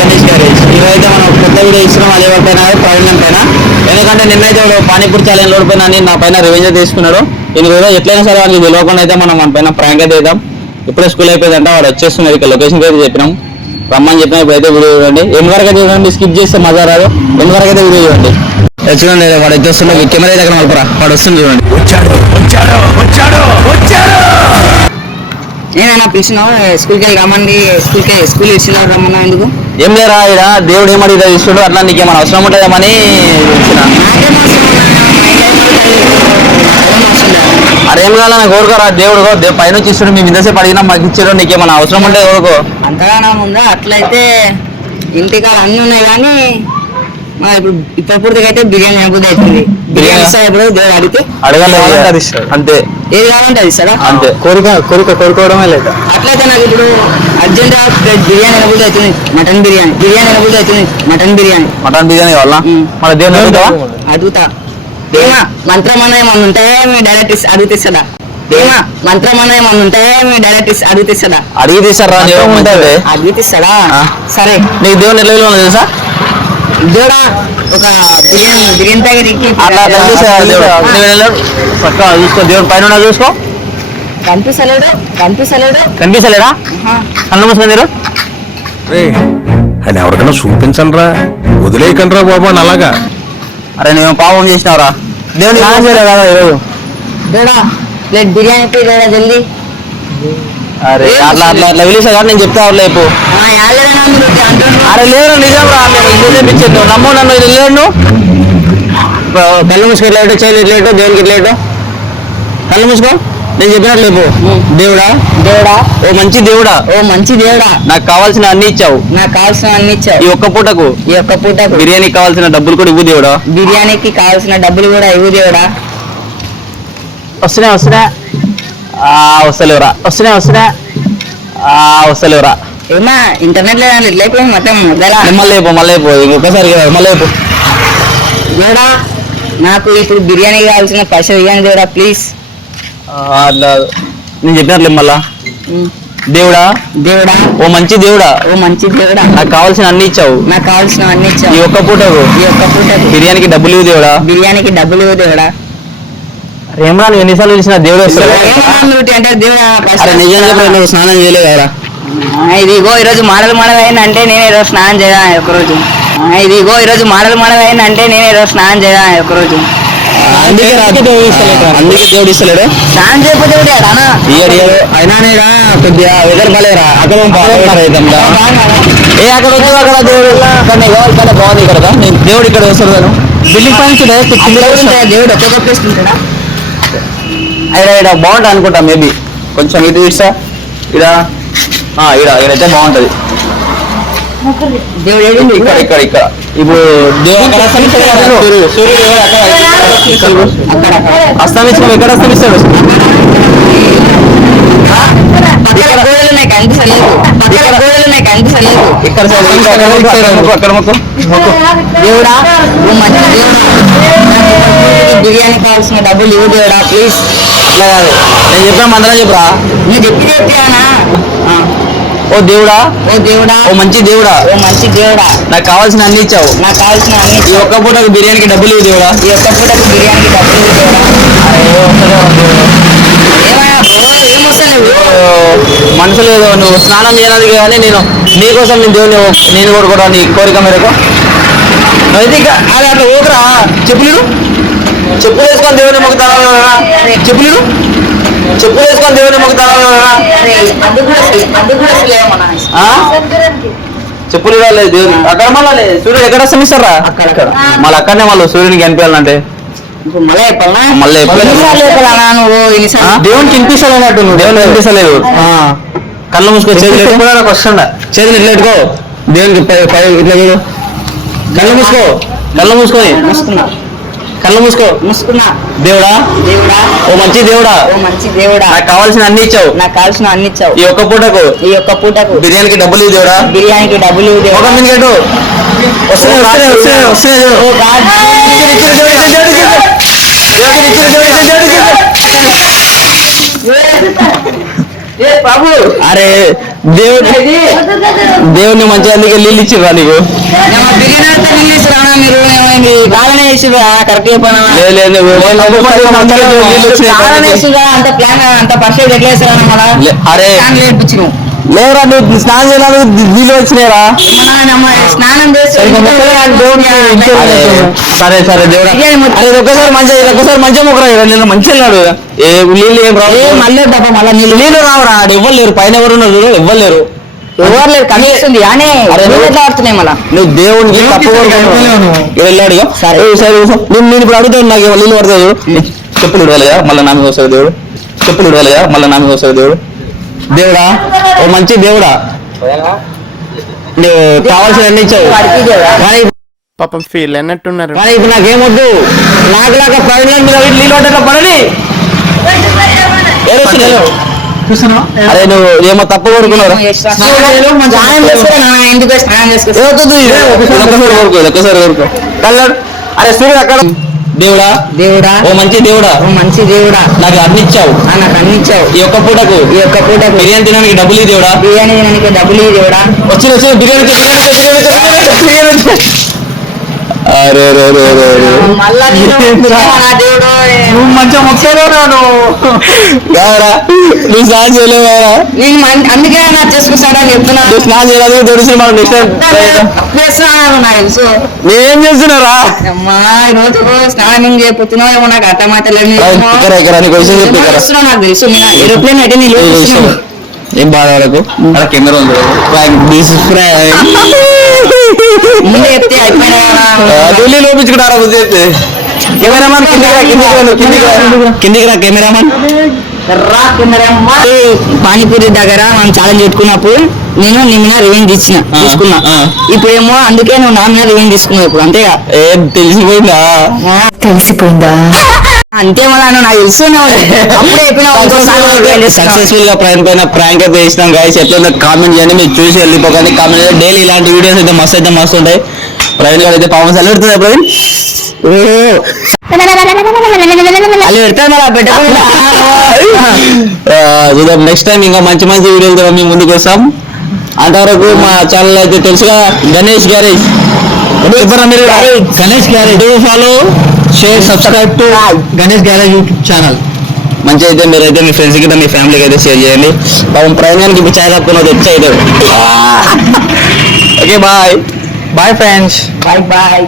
Ganesh garage. ఇవైతే మనం కొత్త వీడియో ఇస్తున్నాం అది ఎవరిపైన ప్రయోజనం పైన. ఎందుకంటే నిన్నైతే పానీపూరి ఛాలెంజ్ లోడ్ పైన నా పైన రివెంజ్ తీసుకున్నాడు. ఈయన ఎట్లయినా సరే వాడికి తెలియకుండా అయితే మనం మన పైన ప్రాంక్ అయితే వేద్దాం. ఇప్పుడే స్కూల్ అయిపోయిందంట, వాడు వచ్చేస్తున్నారు. ఇక్కడ లొకేషన్కి అయితే చెప్పినాం రమ్మని చెప్పినా. ఇప్పుడైతే వీడియో చూడండి, ఎన్ని వరకు అయితే చూడండి, స్కిప్ చేస్తే మజా రాదు. ఎన్ని వరకు అయితే వీడియో చూడండి. చూడండి వాడు వచ్చేస్తున్నాడు, కెమెరా దగ్గర మలపరా, వాడు వస్తుంది చూడండి. నేనైనా పిలిచినావు స్కూల్కి వెళ్ళి రమ్మండి, స్కూల్ ఇచ్చినా రమ్మన్నా ఎందుకు? ఏం లేరా, ఇక్కడ దేవుడు ఏమడి ఇస్తాడు, అట్లా నీకేమైనా అవసరం ఉంటుందేమని అరేం కావాల నాకు కోరుకోరా. దేవుడు పైన ఇస్తాడు, మేము ఇంతసేపు అడిగినా మాకు ఇచ్చాడు, నీకేమైనా అవసరం ఉంటే కోరుకో. అంతగా నా ముందా అట్లయితే ఇంటికాడ అన్ని ఉన్నాయి కానీ ఇప్పుడు పూర్తిగా అయితే బిర్యానీ అయిపోతే అవుతుంది. బిర్యానీ ఇస్తాడు ఇప్పుడు దేవుడు అడిగితే అడగాలి అంతే, ఏది కావాలంటే అది ఇస్తారా? అంతే, కోరుకోవడమే లేదు. అట్లయితే నాకు ఇప్పుడు అర్జెంట్ బిర్యానీ అయిపోతే అవుతుంది, మటన్ బిర్యానీ కావాలా? మన దేవుని అడుగుతా. ఏమా మంత్రమన్నా ఏమన్నా ఉంటే మీ డైరెక్ట్ అడుగుతిస్తాడా? అడిగి తీసారా? అడుగుతిస్తాడా? సరే, నీకు దేవుని ఎట్లా తెలుసా? దేవుడా ఒక బిర్యానీ ప్యాకెట్ చూసుకో, దేవుని పైన చూసుకో. కనిపిస్తలేడా? కనిపిస్తలేడా? కళ్ళు మూసుకొని మీరు అని ఎవరికైనా చూపించండి రా, వదిలేయకండి రా బాబా అని అలాగా. అరే నేను పాపం చేసినావురా, దేవుని కదా ఈరోజు. దేవుడా ప్లేట్ బిర్యానీ ప్లేట్ జల్దీ. అరే అట్లా అట్లా అట్లా పిలిచా కానీ నేను చెప్తా లేపు. అరే లేదు నిజం రా, ఇచ్చేది నమ్మో నన్ను. ఇది లేడు, కళ్ళు మూసుకో, ఇట్లా చేయలేదు, ఇట్లేటు దేవునికి ఇట్లేటు. కళ్ళు మూసుకో, నేను చెప్పినట్లు లేపు. దేవుడా ఓ మంచి దేవుడా, నాకు కావాల్సిన అన్ని ఇచ్చావు. ఈ ఒక్క పూటకు బిర్యానీకి కావాల్సిన డబ్బులు కూడా ఇవ్వు దేవుడా. బిర్యానీకి కావాల్సిన డబ్బులు కూడా ఇవ్వు దేవుడా. వస్తలేవురా. ఏమా ఇంటర్నెట్ లేకపోయింది మొత్తం మళ్ళీ ఇంకొకసారి మళ్ళీ దేవుడా నాకు ఇప్పుడు బిర్యానీ కావాల్సిన పైసలు ఇవ్వండి దేవుడా ప్లీజ్. నేను చెప్పినట్లు మళ్ళా. దేవుడా ఓ మంచి దేవుడా, నాకు కావాల్సిన అన్ని ఇచ్చావు. ఈ ఒక్క పూటకు బిర్యానీకి డబ్బులు ఇవ్వు దేవుడా. ఏమన్నా నువ్వు ఎన్నిసార్లు పిలిచిన దేవుడు వస్తాడు. నిజం చెప్పి నువ్వు స్నానం చేయలేదు కదా. ఇదిగో ఈరోజు మాడలు అయిందంటే నేనే రోజు స్నానం చేయాలి ఒకరోజు. ఒకరోజు అందుకే దేవుడు ఇస్తలేడు. స్నానం చేయకపోతే అయినా నేరా కొద్దిగా వెదర్ బాలేరా, అక్కడ ఏ అక్కడ వచ్చి అక్కడ దేవుడు ఇక్కడ బాగుంది కదా. నేను దేవుడు ఇక్కడ వస్తాను. బిల్డింగ్ పైన దేవుడు ఒక్కొక్క ప్లేస్ ఉంటాడా? ఇక్కడ బాగుంటుంది అనుకుంటా, మేబీ కొంచెం ఇటు ఇస్తా. ఇడైతే బాగుంటది. దేవుడు ఇక్కడ ఇప్పుడు అస్తమించిన ఎక్కడ అస్తమిస్తాడు? ఇక్కడ అక్కడ మొత్తం దేవుడా బిర్యానీ కావాల్సిన డబ్బులు ఇవ్వు దేవుడా ప్లీజ్. నేను చెప్పిన మందరం చెప్పురా. నువ్వు చెప్పానా? ఓ దేవుడా ఓ మంచి దేవుడా, నాకు కావాల్సిన అన్ని ఇచ్చావు. ఈ ఒక్క పూటకు బిర్యానీకి డబ్బులు ఇవ్వు దేవుడా. మనసు లేదు, నువ్వు స్నానం చేయడానికి కానీ నీకోసం నేను కూడా నీ కోరిక మేరకు అయితే అది అట్లా ఊకరా. చెప్పులు వేసుకొని దేవుని మొక్కుతారా? చెప్పులు వేసుకొని దేవుని మొక్కుతారా? చెప్పులు రాలేదు దేవుని. అక్కడ మళ్ళీ సూర్యుడు ఎక్కడ శ్రమిస్తారా? మళ్ళీ అక్కడనే మళ్ళీ సూర్యునికి కనిపించాలంటే దేవునికి వినిపిస్తలేనట్టు. నువ్వు దేవుని వినిపిస్తలేదు. కళ్ళు మూసుకో, చేతులు వస్తుండ, చేతులు ఇట్లా పెట్టుకో. దేవునికి ఇట్లా చూడు. కళ్ళు మూసుకొని దేవుడా ఓ మంచి దేవుడా, నాకు కావాల్సిన అన్ని ఇచ్చావు. ఈ ఒక్క పూటకు బిర్యానీకి డబ్బులు ఇవ్వు దేవుడా. ఒక మినిట్ అరే దేవుడిని మంచిగా అందుకే నీళ్ళు ఇచ్చిర్రా నీకు బిర్యానీ అయితే నీళ్ళు ఇస్తారా మీరు ఏమైంది బాగానే వేసిరా కరెక్ట్ చెప్పాను లేదు బాగానే వేసిరా అంత ప్లాన్ అంత పర్ఫెక్ట్ ఎట్లా వేస్తారా మళ్ళీ అరే ప్లాన్ నేర్పించినావు లేవురా నువ్వు స్నానం చేయడానికి నీళ్ళు వచ్చినారా స్నానం చేసి సరే సరే దేవుడా అరే ఒక్కసారి మంచిగా మొక్కరా నేను మంచిగా వెళ్ళాడు ఏ నీళ్ళు ఏం రావు మళ్ళీ తప్ప మళ్ళీ నీళ్ళు రావురా ఎవ్వరు లేరు పైన ఎవరు ఉన్నారు ఎవ్వరు లేరు ఎవరు లేదు కనిపిస్తుంది కానీ ఎట్లా ఆడుతున్నాయి మళ్ళీ నువ్వు దేవుడికి తప్పు వెళ్ళాడు సరే సరే నేను ఇప్పుడు అడుగుతాను నాకు నీళ్ళు పడతాడు చెప్పులు ఇవ్వలేదా మళ్ళీ నా మీద వస్తుంది దేవుడు చెప్పులు ఇవ్వలేదా మళ్ళీ నా మీద వస్తుంది దేవుడు దేవుడా ఓ మంచి దేవుడా నువ్వు కావాల్సిన అన్ని ఇచ్చావు కానీ పాపం ఫీల్ అన్నట్టున్నారు. కానీ ఇప్పుడు నాకేమొద్దు నాకులాగా ప్రజల మీద నీళ్ళు పడ్డ పడని అరే నువ్వు ఏమో తప్పు కొడుకున్నారు ఒక్కసారి కొడుకో కళ్ళాడు అరే సూర్యుడు అక్కడ దేవుడా దేవుడా ఓ మంచి దేవుడా ఓ మంచి దేవుడా నాకు అన్ని ఇచ్చావు నాకు అన్ని ఇచ్చావు ఈ ఒక్క పూటకు బిర్యానీ తినడానికి డబ్బులు ఇవ్వు దేవుడా బిర్యానీ తినడానికి డబ్బులు ఇవ్వు దేవుడా వచ్చిన బిర్యానీ అరే మళ్ళా దేవుడు నువ్వు మంచిగా మొక్కలేవురా నువ్వు స్నానం చేయలేవా నేను అందుకే నా చేసుకొస్తాడని చెప్తున్నా నువ్వు స్నానం చేయలేదు తెలిసి మనం నెక్స్ట్ చేస్తున్నాను నాకు తెలుసు నేనేం చేస్తున్నారా అమ్మా ఈరోజు స్నానం చేయకపోతున్నావు ఏమో నాకు అర్థమైతలేదు నాకు తెలుసు నేను ఏరోప్లేన్ అయితే నేను ఏం బాధపడకు అక్కడ కెమెరా ఉంది ముందే చెప్తే అయిపోయినా ఢిల్లీ లోపించుకుంటారా కెమెరామాన్ కిందికి రా కెమెరామాన్ పానీపూరి దగ్గర మనం ఛాలెంజ్ పెట్టుకున్నప్పుడు నేను నీ మీద రివెంజ్ తీసుకున్నా ఇప్పుడేమో అందుకే నువ్వు నా మీద రివెంజ్ తీసుకున్నావు ఇప్పుడు అంతేగా ఏం తెలిసిపోయిందా అంతే మళ్ళా నాకు తెలుస్తున్నావు సక్సెస్ఫుల్ గా ప్రాంక్ అయితే వేసినాం గాయస్ ఎట్లా కామెంట్ చేయండి మీరు చూసి వెళ్ళిపోకండి కామెంట్ డైలీ ఇలాంటి వీడియోస్ అయితే మస్తు ఉంటాయి ప్రవీణ్ గారు అయితే పాపం సెల్ పెడుతుంది ప్రవీణ్ అది పెడతాను చూద్దాం నెక్స్ట్ టైం ఇంకా మంచి వీడియోలతో మేము ముందుకు వస్తాం అంతవరకు మా ఛానల్ అయితే తెలుసుగా Ganesh garage follow share subscribe to Ganesh garage YouTube channel మంచిగా అయితే మీరైతే మీ ఫ్రెండ్స్ కి మీ ఫ్యామిలీకి అయితే షేర్ చేయండి పాపం ప్రయాణానికి ఇప్పుడు చాయ్ తప్పుకున్నది excited okay bye friends bye